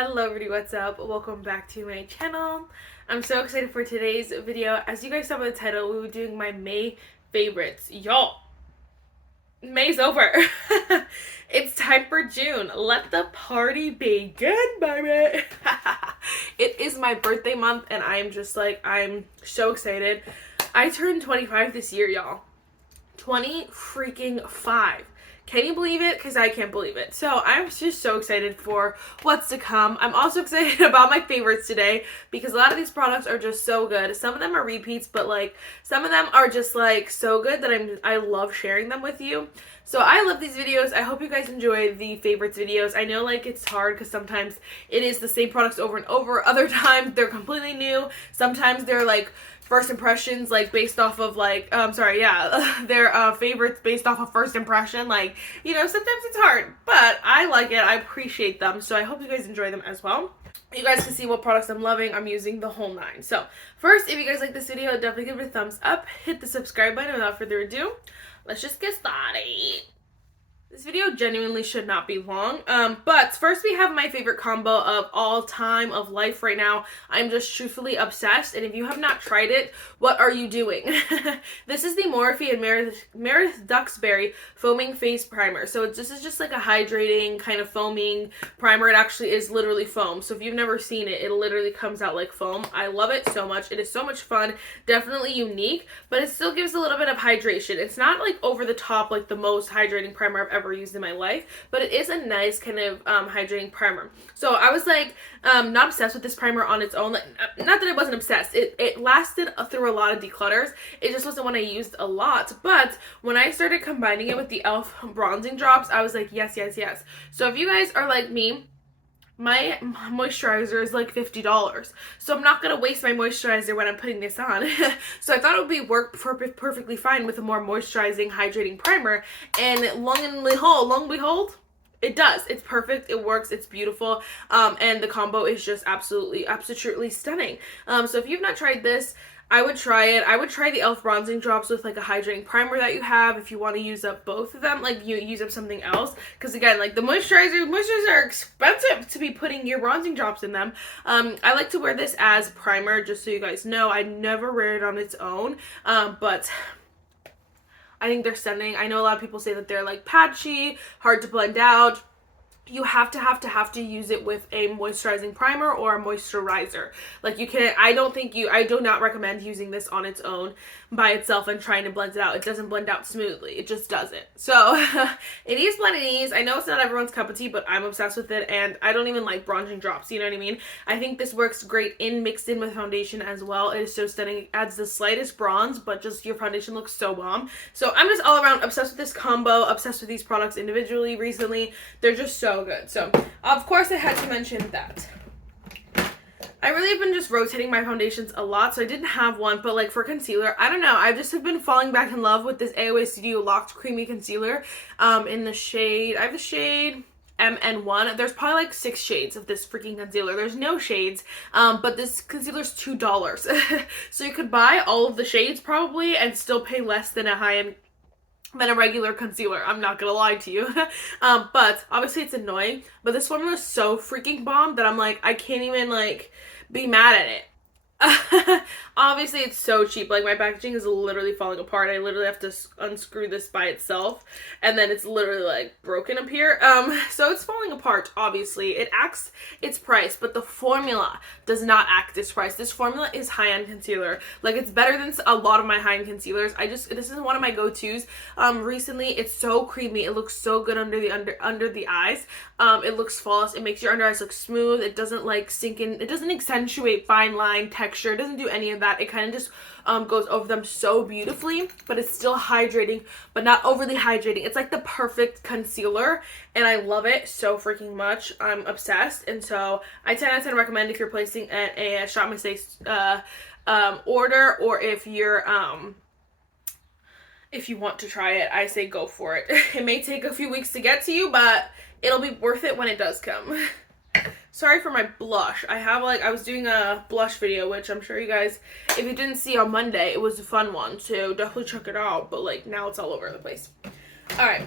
Hello everybody, what's up? Welcome back to my channel. I'm so excited for today's video. As you guys saw by the title, we were doing my May favorites. Y'all, May's over. It's time for June. Let the party begin, baby. It is my birthday month and I'm so excited. I turned 25 this year, y'all. 20 freaking 5. Can you believe it? Because I can't believe it. So I'm just so excited for what's to come. I'm also excited about my favorites today because a lot of these products are just so good. Some of them are repeats, but like some of them are just like so good that I love sharing them with you. So I love these videos. I hope you guys enjoy the favorites videos. I know like it's hard because sometimes it is the same products over and over. Other times they're completely new. Sometimes they're like first impressions, like based off of like their favorites based off of first impression. Like, you know, sometimes it's hard, but I like it. I appreciate them, so I hope you guys enjoy them as well. You guys can see what products I'm loving. I'm using the whole 9. So first, if you guys like this video, definitely give it a thumbs up, hit the subscribe button. Without further ado, let's just get started. This video genuinely should not be long, but first we have my favorite combo of all time of life right now. I'm just truthfully obsessed, and if you have not tried it, what are you doing? This is the Morphe and Meredith Duxbury Foaming Face Primer. So this is just like a hydrating kind of foaming primer. It actually is literally foam. So if you've never seen it, it literally comes out like foam. I love it so much. It is so much fun, definitely unique, but it still gives a little bit of hydration. It's not like over the top like the most hydrating primer I've ever used in my life, but it is a nice kind of hydrating primer. So I was like not obsessed with this primer on its own. Like, not that I wasn't obsessed. It lasted through a lot of declutters. It just wasn't one I used a lot. But when I started combining it with the e.l.f. bronzing drops, I was like, yes, yes, yes. So if you guys are like me, my moisturizer is like $50, so I'm not gonna waste my moisturizer when I'm putting this on. So I thought it would work perfectly fine with a more moisturizing, hydrating primer, and long and behold, it does. It's perfect. It works. It's beautiful. And the combo is just absolutely stunning. So if you've not tried this, I would try it. I would try the e.l.f. bronzing drops with like a hydrating primer that you have if you want to use up both of them. Like you use up something else. Because again, like the moisturizers are expensive to be putting your bronzing drops in them. I like to wear this as primer, just so you guys know. I never wear it on its own. But I think they're stunning. I know a lot of people say that they're like patchy, hard to blend out. You have to use it with a moisturizing primer or a moisturizer. Like you can, I do not recommend using this on its own by itself and trying to blend it out. It doesn't blend out smoothly. It just doesn't. So it is blending ease. I know it's not everyone's cup of tea, but I'm obsessed with it, and I don't even like bronzing drops. You know what I mean? I think this works great mixed in with foundation as well. It is so stunning. It adds the slightest bronze, but just your foundation looks so bomb. So I'm just all around obsessed with this combo, obsessed with these products individually recently. They're just so good. So of course I had to mention that. I really have been just rotating my foundations a lot, so I didn't have one, but like for concealer, I don't know, I just have been falling back in love with this AOA Studio Locked Creamy Concealer in the shade, I have the shade MN1. There's probably like 6 shades of this freaking concealer. There's no shades, but this concealer's $2. So you could buy all of the shades probably and still pay less than a regular concealer. I'm not gonna lie to you. But obviously it's annoying, but this formula is so freaking bomb that I'm like, I can't even like be mad at it. Obviously it's so cheap. Like my packaging is literally falling apart. I literally have to unscrew this by itself, and then it's literally like broken up here. So it's falling apart. Obviously it acts its price, but the formula does not act its price. This formula is high-end concealer. Like it's better than a lot of my high-end concealers. This is one of my go-tos. Recently it's so creamy. It looks so good under the eyes. It looks flawless. It makes your under eyes look smooth. It doesn't like sink in. It doesn't accentuate fine line texture. It doesn't do any of that. It kind of just goes over them so beautifully, but it's still hydrating, but not overly hydrating. It's like the perfect concealer, and I love it so freaking much. I'm obsessed, and so I 10 out of 10 recommend if you're placing a Shop Mistakes order, or if you're if you want to try it, I say go for it. It may take a few weeks to get to you, but it'll be worth it when it does come. Sorry for my blush. I was doing a blush video, which I'm sure you guys, if you didn't see on Monday, it was a fun one, so definitely check it out, but like now it's all over the place. Alright,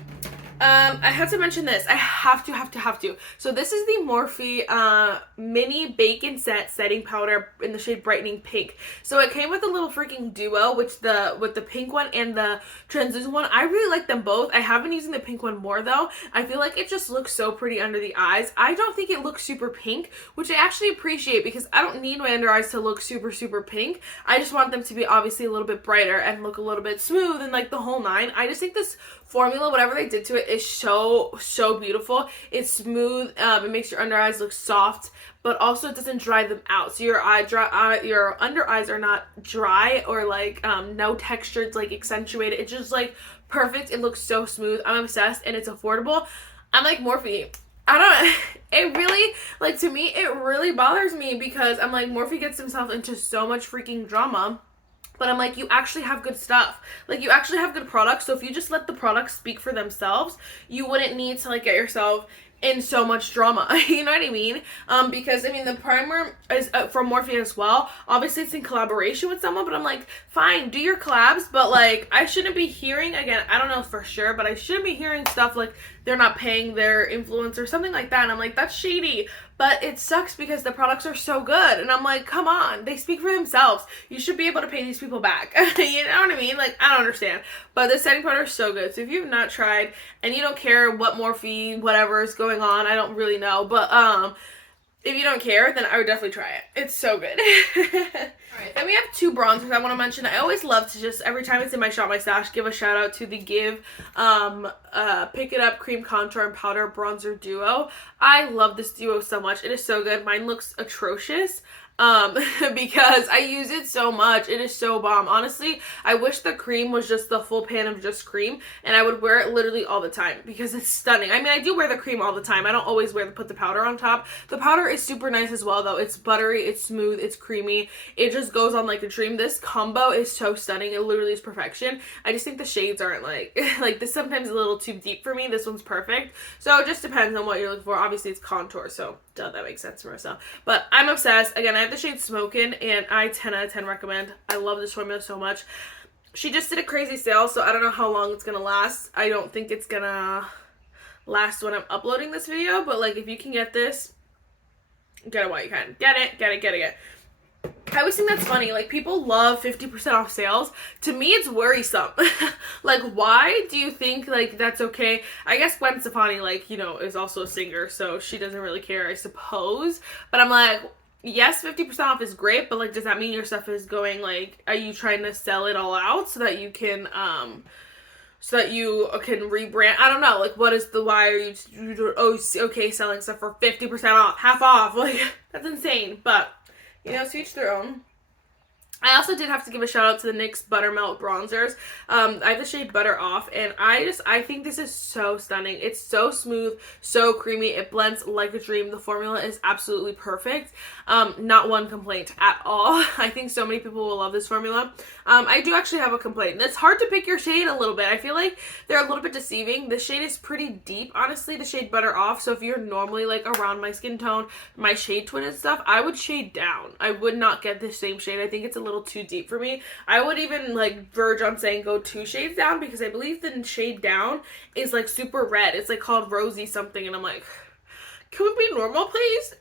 I have to mention this. I have to. So this is the Morphe mini bacon set setting powder in the shade Brightening Pink. So it came with a little freaking duo, with the pink one and the translucent one. I really like them both. I have been using the pink one more though. I feel like it just looks so pretty under the eyes. I don't think it looks super pink, which I actually appreciate because I don't need my under eyes to look super pink. I just want them to be obviously a little bit brighter and look a little bit smooth and like the whole nine. I just think this formula, whatever they did to it, is so beautiful. It's smooth. It makes your under eyes look soft, but also it doesn't dry them out. So your under eyes are not dry or like no texture. It's like accentuated. It's just like perfect. It looks so smooth. I'm obsessed, and it's affordable. I'm like, Morphe, I don't, it really, like, to me, it really bothers me because I'm like, Morphe gets himself into so much freaking drama. But I'm like, you actually have good stuff. Like, you actually have good products. So if you just let the products speak for themselves, you wouldn't need to, like, get yourself in so much drama. You know what I mean? Because, I mean, the primer is from Morphe as well. Obviously, it's in collaboration with someone. But I'm like, fine, do your collabs. But, like, I shouldn't be hearing, again, I don't know for sure, but I shouldn't be hearing stuff like they're not paying their influencer or something like that. And I'm like, that's shady. But it sucks because the products are so good. And I'm like, come on. They speak for themselves. You should be able to pay these people back. You know what I mean? Like, I don't understand. But this setting powder is so good. So if you've not tried and you don't care what Morphe, whatever is going on, I don't really know. But if you don't care, then I would definitely try it. It's so good. Alright, then we have two bronzers I want to mention. I always love to just, every time it's in my Shop My Stash, give a shout out to the Give Pick It Up Cream Contour and Powder Bronzer Duo. I love this duo so much. It is so good. Mine looks atrocious. Because I use it so much. It is so bomb. Honestly, I wish the cream was just the full pan of just cream, and I would wear it literally all the time because it's stunning. I mean, I do wear the cream all the time. I don't always put the powder on top. The powder is super nice as well, though. It's buttery, it's smooth, it's creamy. It just goes on like a dream. This combo is so stunning. It literally is perfection. I just think the shades aren't like, like this sometimes a little too deep for me. This one's perfect. So it just depends on what you're looking for. Obviously, it's contour, so duh, that makes sense, Marissa. But I'm obsessed. Again, I have the shade Smokin, and I 10 out of 10 recommend. I love this formula so much. She just did a crazy sale, so I don't know how long it's gonna last. I don't think it's gonna last when I'm uploading this video, but like if you can get this, get it while you can. Get it. I always think that's funny. Like, people love 50% off sales. To me, it's worrisome. Like, why do you think, like, that's okay? I guess Gwen Stefani, like, you know, is also a singer, so she doesn't really care, I suppose. But I'm like, yes, 50% off is great, but, like, does that mean your stuff is going, like, are you trying to sell it all out so that you can rebrand? I don't know. Like, what is the, why are you okay selling stuff for 50% off, half off? Like, that's insane. But, you know, to each their own. I also did have to give a shout out to the NYX Buttermelt bronzers. I have the shade Butter Off, and I think this is so stunning. It's so smooth, so creamy. It blends like a dream. The formula is absolutely perfect. Not one complaint at all. I think so many people will love this formula. I do actually have a complaint. It's hard to pick your shade a little bit. I feel like they're a little bit deceiving. The shade is pretty deep, honestly, the shade Butter Off. So if you're normally like around my skin tone, my shade twin and stuff, I would shade down. I would not get the same shade. I think it's a little too deep for me. I would even like verge on saying go 2 shades down, because I believe the shade down is like super red. It's like called Rosy something, and I'm like, can we be normal, please?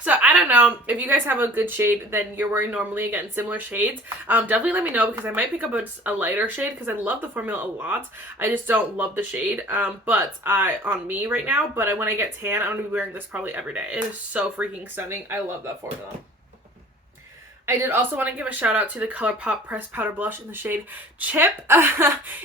So I don't know if you guys have a good shade then you're wearing normally, again, similar shades. Definitely let me know, because I might pick up a lighter shade, because I love the formula a lot. I just don't love the shade on me right now, but when I get tan, I'm gonna be wearing this probably every day. It is so freaking stunning. I love that formula. I did also want to give a shout out to the Colourpop Pressed Powder Blush in the shade Chip.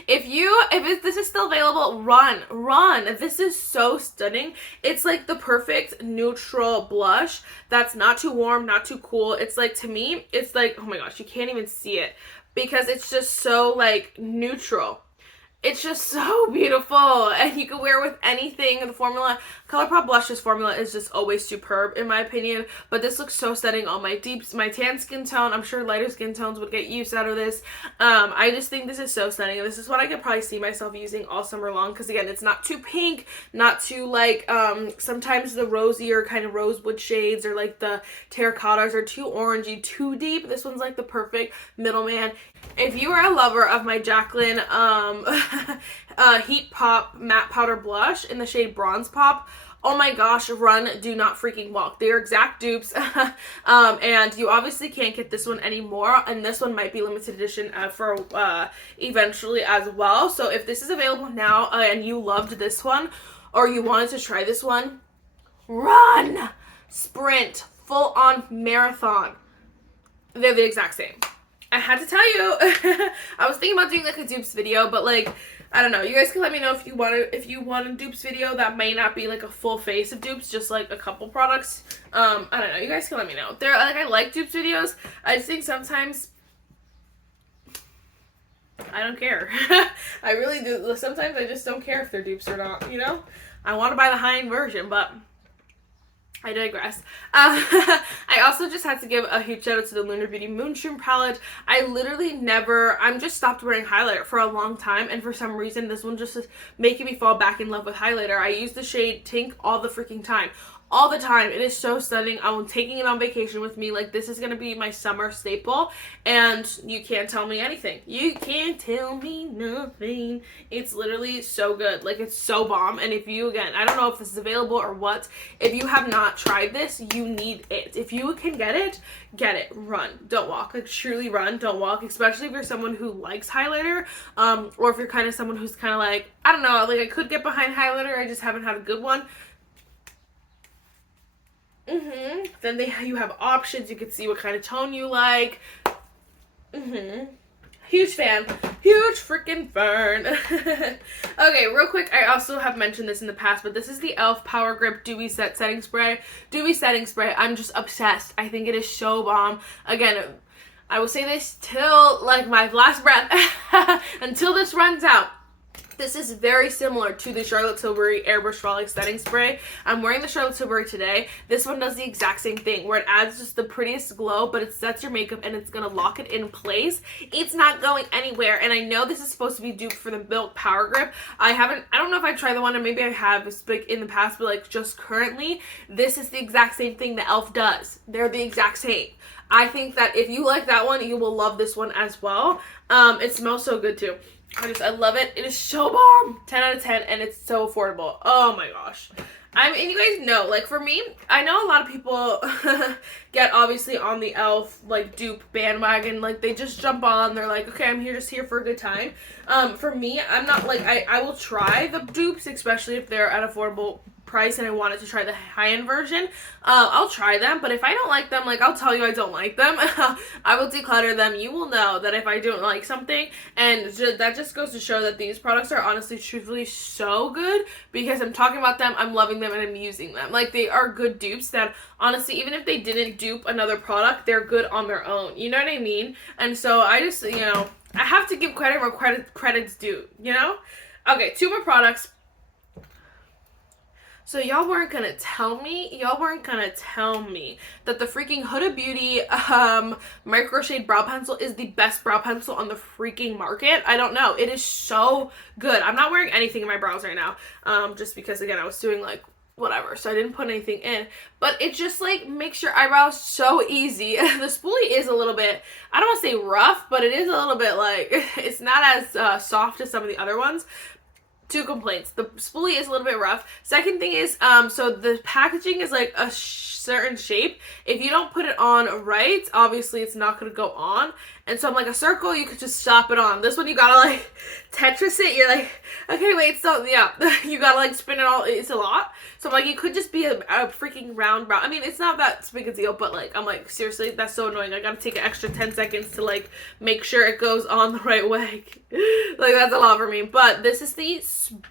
If this is still available, run. This is so stunning. It's like the perfect neutral blush that's not too warm, not too cool. It's like, to me, it's like, oh my gosh, you can't even see it because it's just so like neutral. It's just so beautiful, and you can wear it with anything. The formula, Colourpop Blushes formula is just always superb in my opinion, but this looks so stunning on my tan skin tone. I'm sure lighter skin tones would get use out of this. I just think this is so stunning, and this is what I could probably see myself using all summer long, because again, it's not too pink, not too like, sometimes the rosier kind of rosewood shades or like the terracottas are too orangey, too deep. This one's like the perfect middleman. If you are a lover of my Jaclyn Heat Pop Matte Powder Blush in the shade Bronze Pop. Oh my gosh, run, do not freaking walk. They are exact dupes. And you obviously can't get this one anymore, and this one might be limited edition for eventually as well. So if this is available now and you loved this one, or you wanted to try this one, run, sprint, full on marathon. They're the exact same. I had to tell you. I was thinking about doing like a dupes video, but like, I don't know. You guys can let me know if you want a dupes video that may not be like a full face of dupes, just like a couple products. I don't know. You guys can let me know. They're like, I like dupes videos. I just think sometimes I don't care. I really do. Sometimes I just don't care if they're dupes or not, you know? I want to buy the high-end version, but I digress. I also just had to give a huge shout out to the Lunar Beauty Moonshroom palette. I'm just stopped wearing highlighter for a long time, and for some reason this one just is making me fall back in love with highlighter. I use the shade Tink all the freaking time. All the time. It is so stunning. I'm taking it on vacation with me. Like, this is gonna be my summer staple, and you can't tell me anything. You can't tell me nothing. It's literally so good. Like, it's so bomb. And if you, again, I don't know if this is available or what, if you have not tried this, you need it. If you can get it, run, don't walk. Like, truly run, don't walk, especially if you're someone who likes highlighter, or if you're kind of someone who's kind of like, I don't know, like, I could get behind highlighter, I just haven't had a good one. Then you have options. You can see what kind of tone you like. Huge fan. Huge freaking fan. Okay, real quick, I also have mentioned this in the past, but this is the e.l.f. Power Grip Dewy Setting Spray. Dewy Setting Spray. I'm just obsessed. I think it is so bomb. Again, I will say this till like my last breath until this runs out. This is very similar to the Charlotte Tilbury Airbrush Frolic Setting Spray. I'm wearing the Charlotte Tilbury today. This one does the exact same thing, where it adds just the prettiest glow, but it sets your makeup and it's going to lock it in place. It's not going anywhere, and I know this is supposed to be duped for the Milk Power Grip. I don't know if I tried the one, or maybe I have like in the past, but like just currently, this is the exact same thing the e.l.f. does. They're the exact same. I think that if you like that one, you will love this one as well. It smells so good too. I love it. It is so bomb. 10 out of 10, and it's so affordable. Oh my gosh. And you guys know, like, for me, I know a lot of people get obviously on the e.l.f. like dupe bandwagon. Like, they just jump on. They're like, okay, I'm just here for a good time. For me, I'm not like, I will try the dupes, especially if they're at affordable price and I wanted to try the high-end version. I'll try them, but if I don't like them, like, I'll tell you I don't like them. I will declutter them. You will know that if I don't like something, and that just goes to show that these products are honestly, truthfully so good, because I'm talking about them, I'm loving them, and I'm using them. Like, they are good dupes that, honestly, even if they didn't dupe another product, they're good on their own. You know what I mean? And so I just, you know, I have to give credit where credit's due, you know? Okay, 2 more products. So y'all weren't gonna tell me that the freaking Huda Beauty Micrshade brow pencil is the best brow pencil on the freaking market. I don't know. It is so good. I'm not wearing anything in my brows right now, just because, again, I was doing like whatever, so I didn't put anything in. But it just like makes your eyebrows so easy. The spoolie is a little bit, I don't want to say rough, but it is a little bit like, it's not as soft as some of the other ones. 2 complaints. The spoolie is a little bit rough. Second thing is, so the packaging is like a certain shape. If you don't put it on right, obviously it's not going to go on. And so I'm like, a circle, you could just stop it on. This one, you gotta like Tetris it. You're like, okay, wait, so yeah, you gotta like spin it all. It's a lot. So I'm like, it could just be a freaking round brow. I mean, it's not that big a deal, but like, I'm like, seriously, that's so annoying. I gotta take an extra 10 seconds to like make sure it goes on the right way. Like, that's a lot for me. But this is the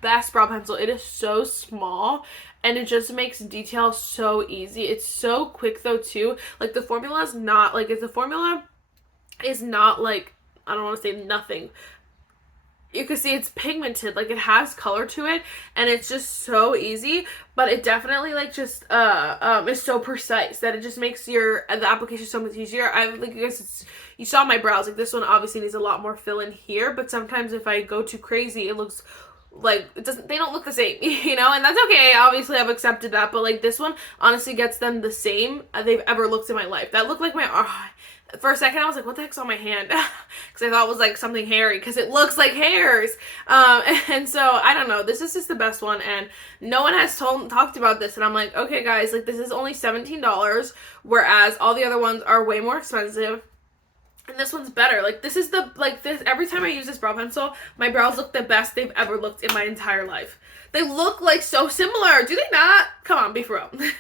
best brow pencil. It is so small, and it just makes detail so easy. It's so quick though too. Like, the formula is not like, I don't want to say nothing. You can see it's pigmented, like, it has color to it, and it's just so easy, but it definitely like just is so precise that it just makes the application so much easier. I like, you saw my brows, like, this one obviously needs a lot more fill in here, but sometimes if I go too crazy, it looks like it doesn't, they don't look the same, you know, and that's okay. Obviously I've accepted that, but like this one honestly gets them the same they've ever looked in my life. That looked like my for a second I was like, what the heck's on my hand? Because I thought it was like something hairy, because it looks like hairs. And so I don't know, this is just the best one, and no one has talked about this, and I'm like, okay guys, like this is only $17, whereas all the other ones are way more expensive. And this one's better. Like, this is the, like, this, every time I use this brow pencil, my brows look the best they've ever looked in my entire life. They look, like, so similar. Do they not? Come on, be for real.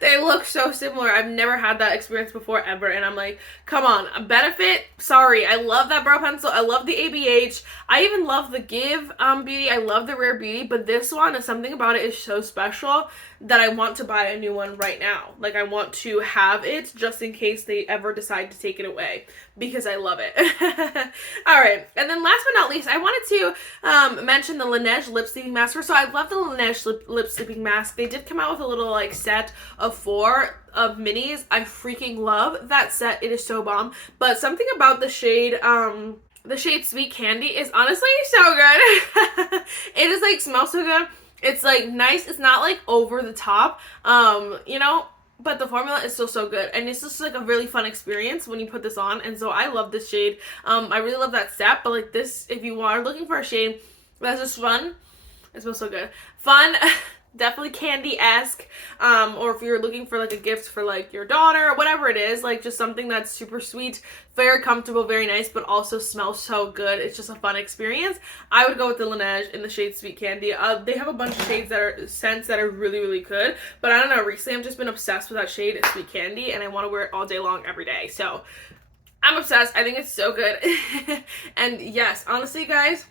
They look so similar. I've never had that experience before, ever. And I'm like, come on. A Benefit? Sorry. I love that brow pencil. I love the ABH. I even love the Give Beauty. I love the Rare Beauty. But this one, something about it is so special that I want to buy a new one right now. Like, I want to have it just in case they ever decide to take it away, because I love it. Alright, and then last but not least, I wanted to mention the Laneige lip sleeping mask. So I love the Laneige lip sleeping mask. They did come out with a little like set of 4 of minis. I freaking love that set. It is so bomb. But something about the shade Sweet Candy is honestly so good. It is like, smells so good. It's like nice. It's not like over the top, you know, but the formula is still so good, and it's just like a really fun experience when you put this on. And so I love this shade. I really love that set, but like this, if you are looking for a shade that's just fun, it smells so good. Fun, definitely candy-esque, or if you're looking for like a gift for like your daughter or whatever it is, like just something that's super sweet, very comfortable, very nice, but also smells so good. It's just a fun experience. I would go with the Laneige in the shade Sweet Candy. They have a bunch of shades that are scents that are really, really good, but I don't know, recently I've just been obsessed with that shade. It's Sweet Candy, and I want to wear it all day long every day. So I'm obsessed. I think it's so good. And yes, honestly guys,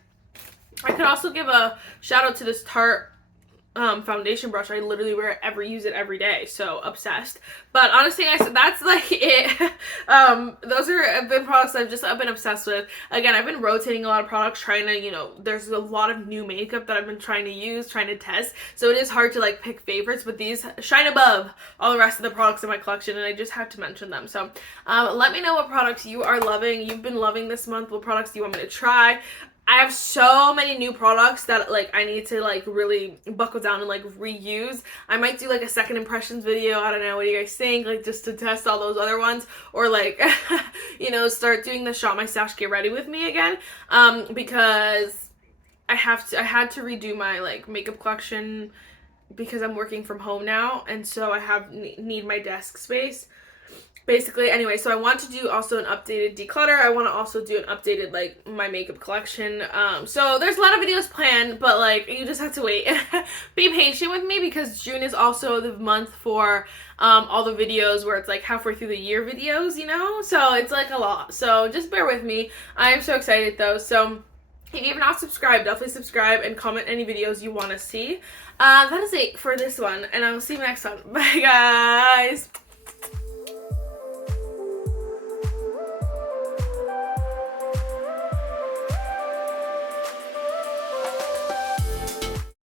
I could also give a shout out to this Tarte foundation brush. I literally use it every day, so obsessed. But honestly guys, that's like it. Those have been products I've been obsessed with. Again, I've been rotating a lot of products, trying to, you know, there's a lot of new makeup that I've been trying to use, trying to test, so it is hard to like pick favorites, but these shine above all the rest of the products in my collection, and I just had to mention them. So let me know what products you are loving, you've been loving this month, what products do you want me to try. I have so many new products that like I need to like really buckle down and like reuse. I might do like a second impressions video. I don't know, what do you guys think? Like just to test all those other ones, or like you know, start doing the Shop My Stash Get Ready With Me again, because I had to redo my like makeup collection because I'm working from home now, and so I need my desk space. Basically, anyway, so I want to do also an updated declutter. I want to also do an updated, like, my makeup collection. So there's a lot of videos planned, but, like, you just have to wait. Be patient with me, because June is also the month for all the videos where it's, like, halfway through the year videos, you know? So it's, like, a lot. So just bear with me. I am so excited, though. So if you have not subscribed, definitely subscribe and comment any videos you want to see. That is it for this one, and I will see you next one. Bye, guys!